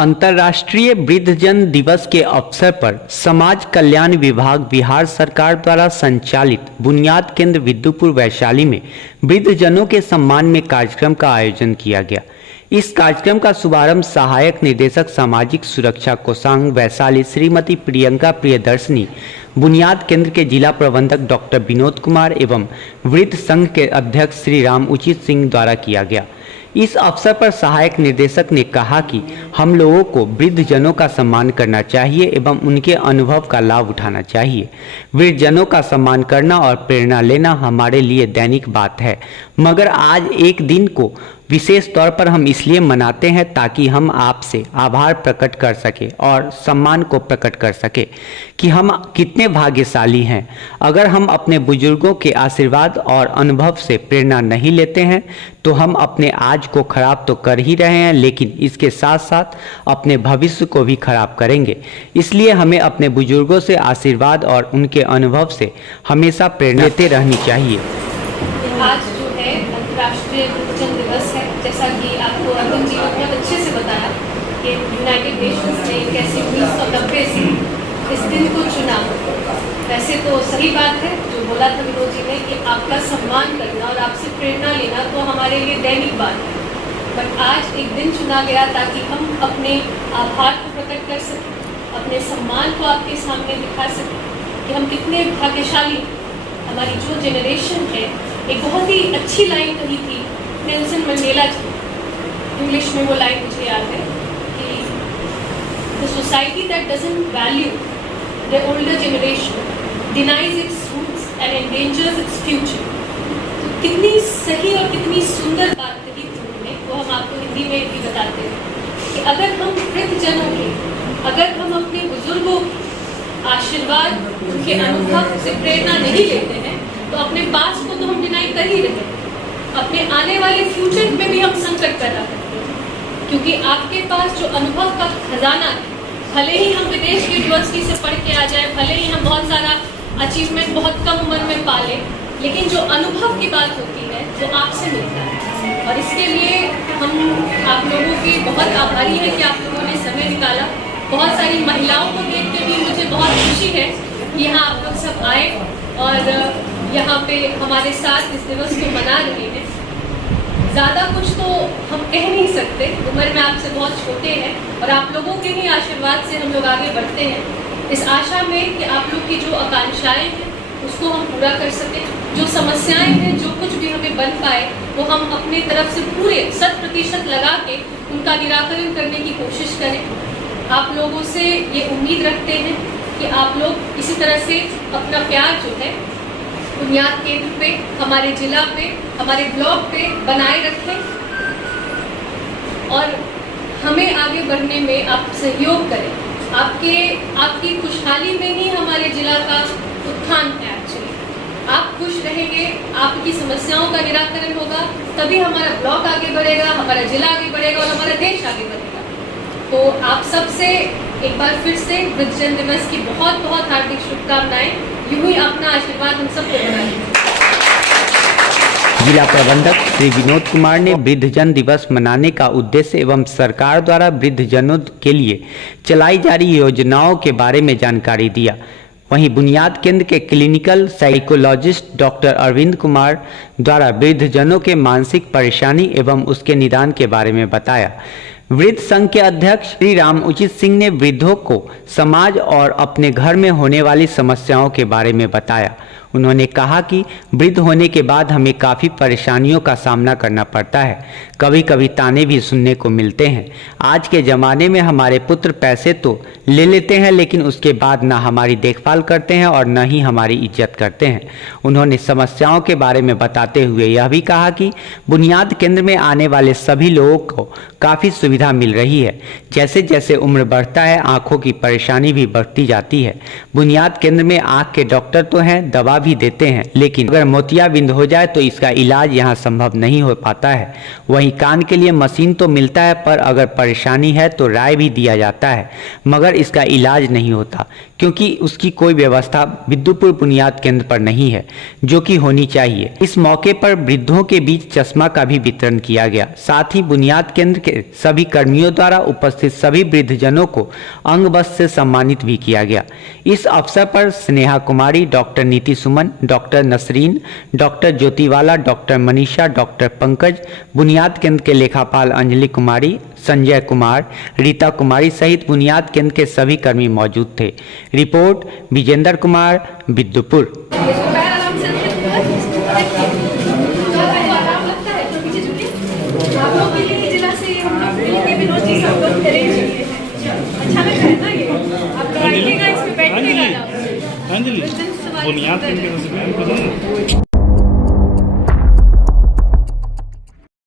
अंतर्राष्ट्रीय वृद्धजन दिवस के अवसर पर समाज कल्याण विभाग बिहार सरकार द्वारा संचालित बुनियाद केंद्र विद्युपुर वैशाली में वृद्धजनों के सम्मान में कार्यक्रम का आयोजन किया गया। इस कार्यक्रम का शुभारंभ सहायक निदेशक सामाजिक सुरक्षा कोषांग वैशाली श्रीमती प्रियंका प्रियदर्शनी, बुनियाद केंद्र के जिला प्रबंधक डॉक्टर विनोद कुमार एवं वृद्ध संघ के अध्यक्ष श्री राम उचित सिंह द्वारा किया गया। इस अवसर पर सहायक निर्देशक ने कहा कि हम लोगों को वृद्धजनों का सम्मान करना चाहिए एवं उनके अनुभव का लाभ उठाना चाहिए। वृद्धजनों का सम्मान करना और प्रेरणा लेना हमारे लिए दैनिक बात है, मगर आज एक दिन को विशेष तौर पर हम इसलिए मनाते हैं ताकि हम आपसे आभार प्रकट कर सके और सम्मान को प्रकट कर सके कि हम कितने भाग्यशाली हैं। अगर हम अपने बुजुर्गों के आशीर्वाद और अनुभव से प्रेरणा नहीं लेते हैं तो हम अपने आज को खराब तो कर ही रहे हैं, लेकिन इसके साथ साथ अपने भविष्य को भी खराब करेंगे। इसलिए हमें अपने बुजुर्गों से आशीर्वाद और उनके अनुभव से हमेशा प्रेरणा लेते रहनी चाहिए। आज जो है अंतर्राष्ट्रीय वृद्धजन दिवस है, जैसा कि आपको अरुण जी ने बहुत अच्छे से बताया कि यूनाइटेड नेशंस ने कैसे 1990 से इस दिन को चुना। वैसे तो सही बात है जो बोला था विनोद जी ने कि आपका सम्मान करना और आपसे प्रेरणा लेना तो हमारे लिए दैनिक बात है, बट आज एक दिन चुना गया ताकि हम अपने आभार को प्रकट कर सकें, अपने सम्मान को आपके सामने दिखा सकें कि हम कितने भाग्यशाली। हमारी जो जनरेशन है, एक बहुत ही अच्छी लाइन कही थी नेल्सन मंडेला जी, इंग्लिश में वो लाइन मुझे याद है कि the society that doesn't value the older generation denies its roots and endangers its future. तो कितनी सही और कितनी सुंदर बात कही थी उन्होंने, वो हम आपको हिंदी में भी बताते हैं कि अगर हम वृद्धजनों के, अगर हम अपने बुजुर्गों आशीर्वाद, उनके अनुभव से प्रेरणा नहीं लेते हैं तो अपने पास को तो हम डिनाई कर ही रहे हैं, अपने आने वाले फ्यूचर में भी हम संकट पैदा करते हैं। क्योंकि आपके पास जो अनुभव का खजाना है, भले ही हम विदेश की यूनिवर्सिटी से पढ़ के आ जाए, भले ही हम बहुत सारा अचीवमेंट बहुत कम उम्र में पा लें, लेकिन जो अनुभव की बात होती है वो आपसे मिलता है। और इसके लिए हम आप लोगों के बहुत आभारी हैं कि आप लोगों ने समय निकाला। बहुत सारी महिलाओं को देख के भी मुझे बहुत खुशी है कि यहाँ आप लोग सब आए और यहाँ पे हमारे साथ इस दिवस को मना रहे हैं। ज़्यादा कुछ तो हम कह नहीं सकते, उम्र में आपसे बहुत छोटे हैं और आप लोगों के ही आशीर्वाद से हम लोग आगे बढ़ते हैं, इस आशा में कि आप लोग की जो आकांक्षाएं हैं उसको हम पूरा कर सकें, जो समस्याएं हैं, जो कुछ भी हमें बन पाए वो हम अपनी तरफ से पूरे 100% लगा के उनका निराकरण करने की कोशिश करें। आप लोगों से ये उम्मीद रखते हैं कि आप लोग इसी तरह से अपना प्यार जो है बुनियाद केंद्र पे, हमारे जिला पे, हमारे ब्लॉक पे बनाए रखें और हमें आगे बढ़ने में आप सहयोग करें। आपकी खुशहाली में ही हमारे जिला का उत्थान है। एक्चुअली आप खुश रहेंगे, आपकी समस्याओं का निराकरण होगा, तभी हमारा ब्लॉक आगे बढ़ेगा, हमारा जिला आगे बढ़ेगा और हमारा देश आगे बढ़ेगा। तो आप सबसे एक बार फिर से वृद्धजन दिवस की बहुत बहुत हार्दिक शुभकामनाएं। यूं ही अपना आशीर्वाद हम सबको बनाएं। जिला प्रबंधक श्री विनोद कुमार ने वृद्धजन दिवस मनाने का उद्देश्य एवं सरकार द्वारा वृद्धजनों के लिए चलाई जा रही योजनाओं के बारे में जानकारी दिया। वहीं बुनियाद केंद्र के clinical psychologist doctor Arvind Kumar द्वारा वृद्धजनों के मानसिक परेशानी एवं उसके निदान के बारे में बताया। वृद्ध संघ के अध्यक्ष श्री राम उचित सिंह ने वृद्धों को समाज और अपने घर में होने वाली समस्याओं के बारे में बताया। उन्होंने कहा कि वृद्ध होने के बाद हमें काफ़ी परेशानियों का सामना करना पड़ता है, कभी कभी ताने भी सुनने को मिलते हैं। आज के ज़माने में हमारे पुत्र पैसे तो ले लेते हैं, लेकिन उसके बाद ना हमारी देखभाल करते हैं और न ही हमारी इज्जत करते हैं। उन्होंने समस्याओं के बारे में बताते हुए यह भी कहा कि बुनियाद केंद्र में आने वाले सभी लोगों को काफ़ी सुविधा मिल रही है। जैसे जैसे उम्र बढ़ता है, आँखों की परेशानी भी बढ़ती जाती है। बुनियाद केंद्र में आँख के डॉक्टर तो हैं, दवा भी देते हैं, लेकिन अगर मोतियाबिंद हो जाए तो इसका इलाज यहाँ संभव नहीं हो पाता है। वहीं कान के लिए मशीन तो मिलता है, पर अगर परेशानी है तो राय भी दिया जाता है, मगर इसका इलाज नहीं होता क्योंकि उसकी कोई व्यवस्था विद्युपुर बुनियाद केंद्र पर नहीं है, जो कि होनी चाहिए। इस मौके पर वृद्धों के बीच चश्मा का भी वितरण किया गया। साथ ही बुनियाद केंद्र के सभी कर्मियों द्वारा उपस्थित सभी वृद्धजनों को अंग वस्त्र से सम्मानित भी किया गया। इस अवसर पर Sneha Kumari, doctor Niti Suman, doctor Nasreen, doctor Jyotiwala, doctor Manisha, doctor Pankaj, बुनियाद केंद्र के लेखापाल अंजलि कुमारी, संजय कुमार, रीता कुमारी सहित बुनियाद केंद्र के सभी कर्मी मौजूद थे। रिपोर्ट विजेंद्र कुमार, विद्युपुर। अंजलि बुनियाद केंद्र